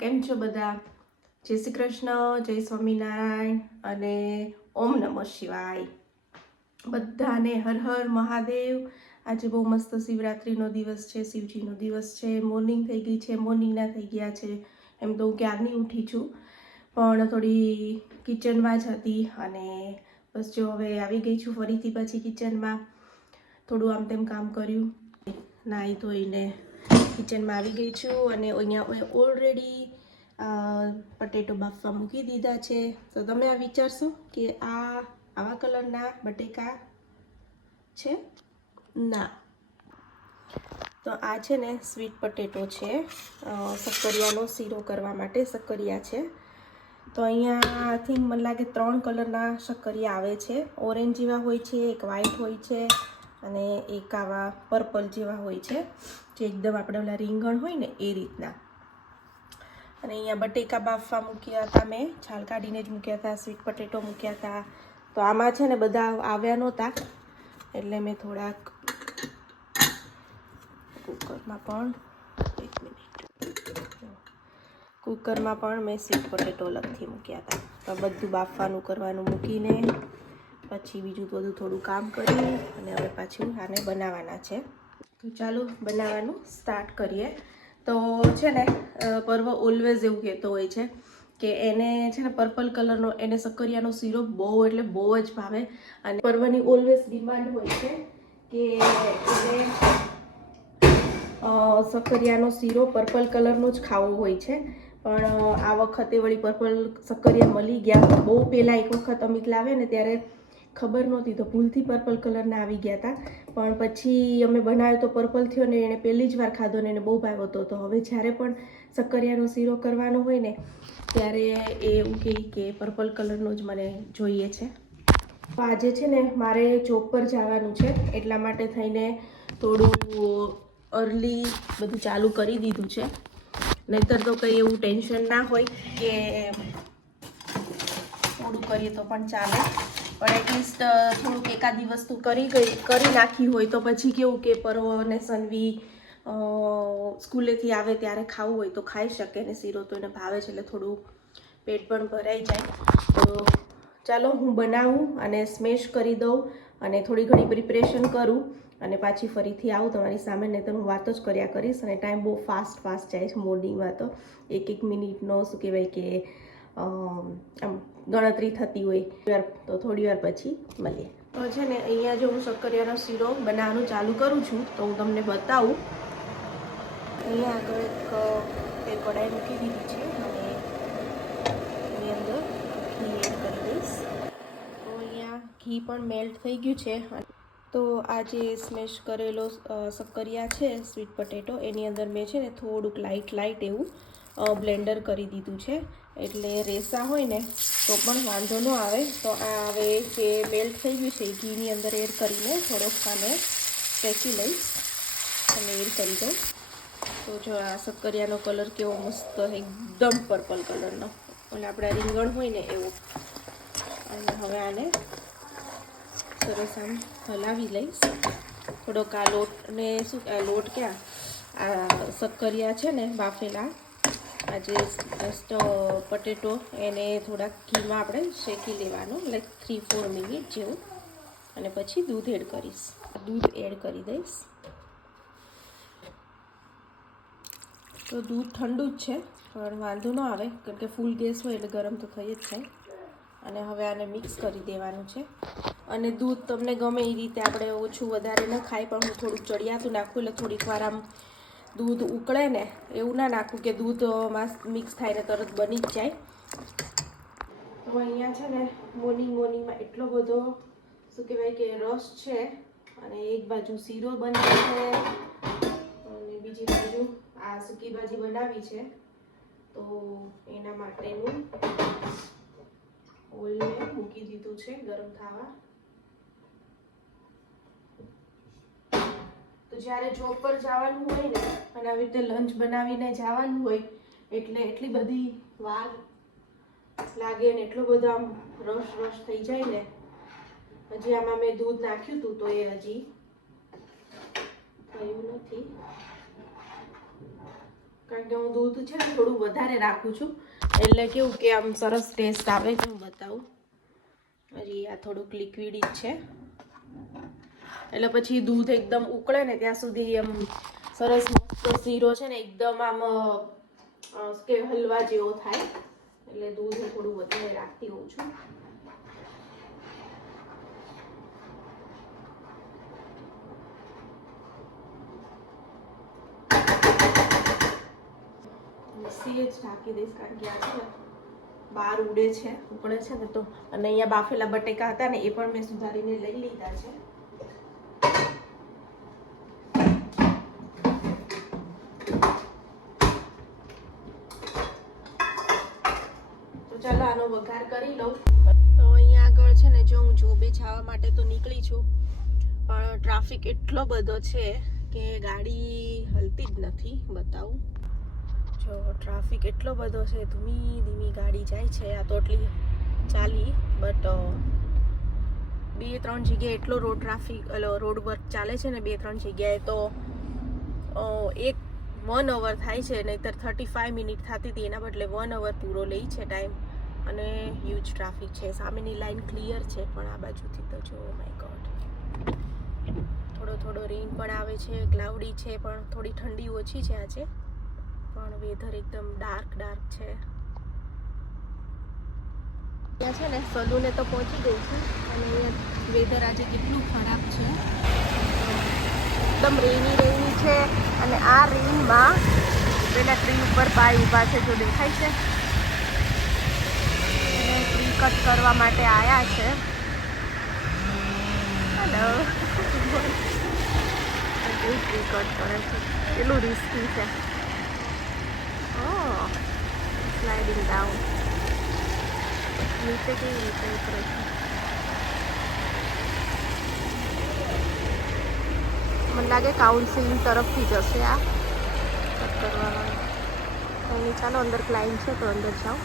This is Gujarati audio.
કેમ છો બધા? જય શ્રી કૃષ્ણ, જય સ્વામિનારાયણ અને ઓમ નમઃ શિવાય. બધાને હર હર મહાદેવ. આજે બહુ મસ્ત શિવરાત્રીનો દિવસ છે, શિવજીનો દિવસ છે. મોર્નિંગ થઈ ગઈ છે, મોર્નિંગના થઈ ગયા છે. એમ તો હું ક્યારની ઉઠી છું, પણ થોડી કિચનમાં જ હતી અને બસ જો હવે આવી ગઈ છું ફરીથી પાછી કિચનમાં. થોડું આમ તેમ કામ કર્યું, નાહી ધોઈને કિચનમાં આવી ગઈ છું અને અહીંયા ઓલરેડી પટેટો બાફવા મૂકી દીધા છે. તો તમે આ વિચારશો કે આવા કલરના બટેકા છે? ના, તો આ છે ને સ્વીટ પટેટો છે. શક્કરિયાનો શીરો કરવા માટે શક્કરિયા છે. તો અહીંયાથી મને લાગે 3 કલરના શક્કરિયા આવે છે. ઓરેન્જ જેવા હોય છે, એક વ્હાઈટ હોય છે અને એક આવા પર્પલ જેવા હોય છે, જે એકદમ આપણે ઓલા રીંગણ હોય ને એ રીતના. અને અહીંયા બટેકા બાફવા મૂક્યા હતા, મેં છાલ કાઢીને જ મૂક્યા હતા. સ્વીટ પટેટો મૂક્યા હતા. તો આમાં છે ને બધા આવ્યા નહોતા એટલે મેં થોડાક કુકરમાં પણ મેં સ્વીટ પટેટો અલગથી મૂક્યા હતા. તો બધું બાફવાનું કરવાનું મૂકીને પછી બીજું બધું થોડું કામ કરી અને હવે પાછું આને બનાવવાના છે. તો ચાલો બનાવવાનું સ્ટાર્ટ કરીએ. તો છે ને પર્વ ઓલવેઝ એવું કહેતો હોય છે કે એને છે ને પર્પલ કલરનો, એને શક્કરિયાનો શીરો બહુ એટલે બહુ જ ભાવે. અને પર્વની ઓલવેઝ ડિમાન્ડ હોય છે કે એને શક્કરિયાનો શીરો પર્પલ કલરનો જ ખાવો હોય છે. પણ આ વખતે વળી પર્પલ શક્કરિયા મળી ગયા. બહુ પહેલાં એક વખત અમિત લાવે ને ત્યારે ખબર નહોતી, તો ભૂલથી પર્પલ કલરના આવી ગયા હતા. પણ પછી અમે બનાવ્યો તો પર્પલ થયો ને એણે પહેલી જ વાર ખાધો ને એને બહુ ભાવ્યો હતો. તો હવે જ્યારે પણ શક્કરિયાનો શીરો કરવાનો હોય ને ત્યારે એ એવું કહે કે પર્પલ કલરનો જ મને જોઈએ છે. આજે છે ને મારે જોબ પર જવાનું છે, એટલા માટે થઈને થોડું અર્લી બધું ચાલુ કરી દીધું છે. નહીંતર તો કંઈ એવું ટેન્શન ના હોય કે થોડું કરીએ તો પણ ચાલે, પણ એટલીસ્ટ થોડુંક એકાદી વસ્તુ કરી નાખી હોય તો પછી કેવું કે પર્વ અને સનવી સ્કૂલેથી આવે ત્યારે ખાવું હોય તો ખાઈ શકે ને શીરો તો એને ભાવે છે, એટલે થોડું પેટ પણ ભરાઈ જાય. તો ચાલો હું બનાવું અને સ્મેશ કરી દઉં અને થોડી ઘણી પ્રિપરેશન કરું અને પાછી ફરીથી આવું તમારી સામે. નહીં તો હું વાતો જ કર્યા કરીશ અને ટાઈમ બહુ ફાસ્ટ જાય છે મોર્નિંગમાં. તો એક મિનિટનો શું કહેવાય કે આમ ગણતરી થતી હોય. તો થોડી વાર પછી મળીએ. તો છે ને અહીંયા જો હું શક્કરિયાનો શીરો બનાવવાનું ચાલુ કરું છું તો હું તમને બતાવું. અહીંયા આગળ એક કઢાઈ મૂકી દીધી છે અને એની અંદર ઘી એડ કરી દઈશ. તો અહીંયા ઘી પણ મેલ્ટ થઈ ગયું છે. તો આ જે સ્મેશ કરેલો શક્કરિયા છે, સ્વીટ પટેટો, એની અંદર મેં છે ને થોડુંક લાઇટ એવું બ્લેન્ડર કરી દીધું છે, એટલે રેસા હોય ને તો પણ વાંધો ન આવે. તો આ હવે જે મેલ્ટ થઈ ગયું છે એ ઘીની અંદર એડ કરીને થોડોક આને શેકી લઈશ અને એડ કરી દઉં. તો જો આ શક્કરિયાનો કલર કેવો મસ્ત, એકદમ પર્પલ કલરનો, અને આપણા રીંગણ હોય ને એવો. અને હવે આને સરસ આમ હલાવી લઈશ. થોડોક આ લોટને લોટ ક્યાં આ શક્કરિયા છે ને બાફેલા, આ જે પટેટો એને થોડાક ઘીમાં આપણે શેકી લેવાનું, લાઈક 3-4 મિનિટ જેવું. અને પછી દૂધ એડ કરીશ, દૂધ એડ કરી દઈશ. તો દૂધ ઠંડુ જ છે પણ વાંધો ન આવે, કેમ કે ફૂલ ગેસ હોય એટલે ગરમ તો થઈ જ જાય. અને હવે આને મિક્સ કરી દેવાનું છે. અને દૂધ તમને ગમે એ રીતે, આપણે ઓછું વધારે ન ખાય, પણ હું થોડુંક ચડિયાતું નાખું એટલે થોડીક વાર આમ દૂધ ઉકળે ને એવું ના નાખું કે દૂધમાં મિક્સ થાય ને તરત બની જ જાય. તો અહીંયા છે ને મોર્નિંગમાં એટલો બધો શું કહેવાય કે રસ છે, અને એક બાજુ શીરો બને છે અને બીજી બાજુ આ સૂકી ભાજી બનાવી છે. તો એના માટેનું ઓઇલને મૂકી દીધું છે ગરમ થવા. તો જ્યારે જોબ પર જવાનું હોય ને અને આવી રીતે લંચ બનાવીને જવાનું હોય એટલે એટલી બધી વાર લાગે ને એટલો બધો આમ રશ થઈ જાય ને. હજી આમાં મેં દૂધ નાખ્યું હતું તો એ હજી થયું નથી. કારણ કે હું દૂધ છે ને થોડું વધારે રાખું છું, એટલે કેવું કે આમ સરસ ટેસ્ટ આવે છે. હું બતાવું. હજી આ થોડુંક લિક્વિડ જ છે, એટલે પછી દૂધ એકદમ ઉકળે ને ત્યાં સુધી આમ સરસ મસ્ત શીરો છે ને એકદમ આમ કે હલવા જેવો થાય, એટલે દૂધ થોડું વધારે રાખતી હોઉં છું. મિક્સી જ ઢાંકી દઈશ, કારણ કે આ છે ને બહાર ઉડે છે, ઉકળે છે ને તો. અને અહીંયા બાફેલા બટેકા હતા ને એ પણ મેં સુધારીને લઈ લીધા છે. તો ચાલો આનો વઘાર કરી લઉં. તો અહીંયા આગળ છે ને જો હું જોબે જવા માટે તો નીકળી છું, પણ ટ્રાફિક એટલો બધો છે કે ગાડી હલતી જ નથી. બતાવું, જો ટ્રાફિક એટલો બધો છે, ધીમી ધીમી ગાડી જાય છે. આ તો એટલી ચાલી, બટ 2-3 જગ્યાએ એટલો રોડ વર્ક ચાલે છે ને 2-3 જગ્યાએ, તો 1 અવર થાય છે. નહીંતર 35 મિનિટ થતી હતી, એના બદલે 1 અવર પૂરો લે છે ટાઈમ. અને હ્યુજ ટ્રાફિક છે. સામેની લાઈન ક્લિયર છે, પણ આ બાજુથી તો જો માય ગોડ. થોડો રેઇન પણ આવે છે, ક્લાઉડી છે, પણ થોડી ઠંડી ઓછી છે આજે. પણ વેધર એકદમ ડાર્ક છે. ત્યાં છે ને સલૂને તો પહોંચી ગઈ છે, અને અહીંયા વેધર આજે કેટલું ખરાબ છે, એકદમ રેની છે. અને આ રેનમાં પેલા ટ્રી ઉપર બાય ઊભા છે, જો દેખાય છે, ટ્રી કટ કરવા માટે આવ્યા છે. હેલો, ટ્રી કટ કરે છે, કેટલું રિસ્કી છે. સ્લાઇડિંગ ડાઉન, નીચે કેવી રીતે ઉતરે છે. મને લાગે કાઉન્સિલિંગ તરફથી જશે આ કટ કરવા વાળું. ચાલો અંદર ક્લાઇન્ટ છે તો અંદર જાઓ.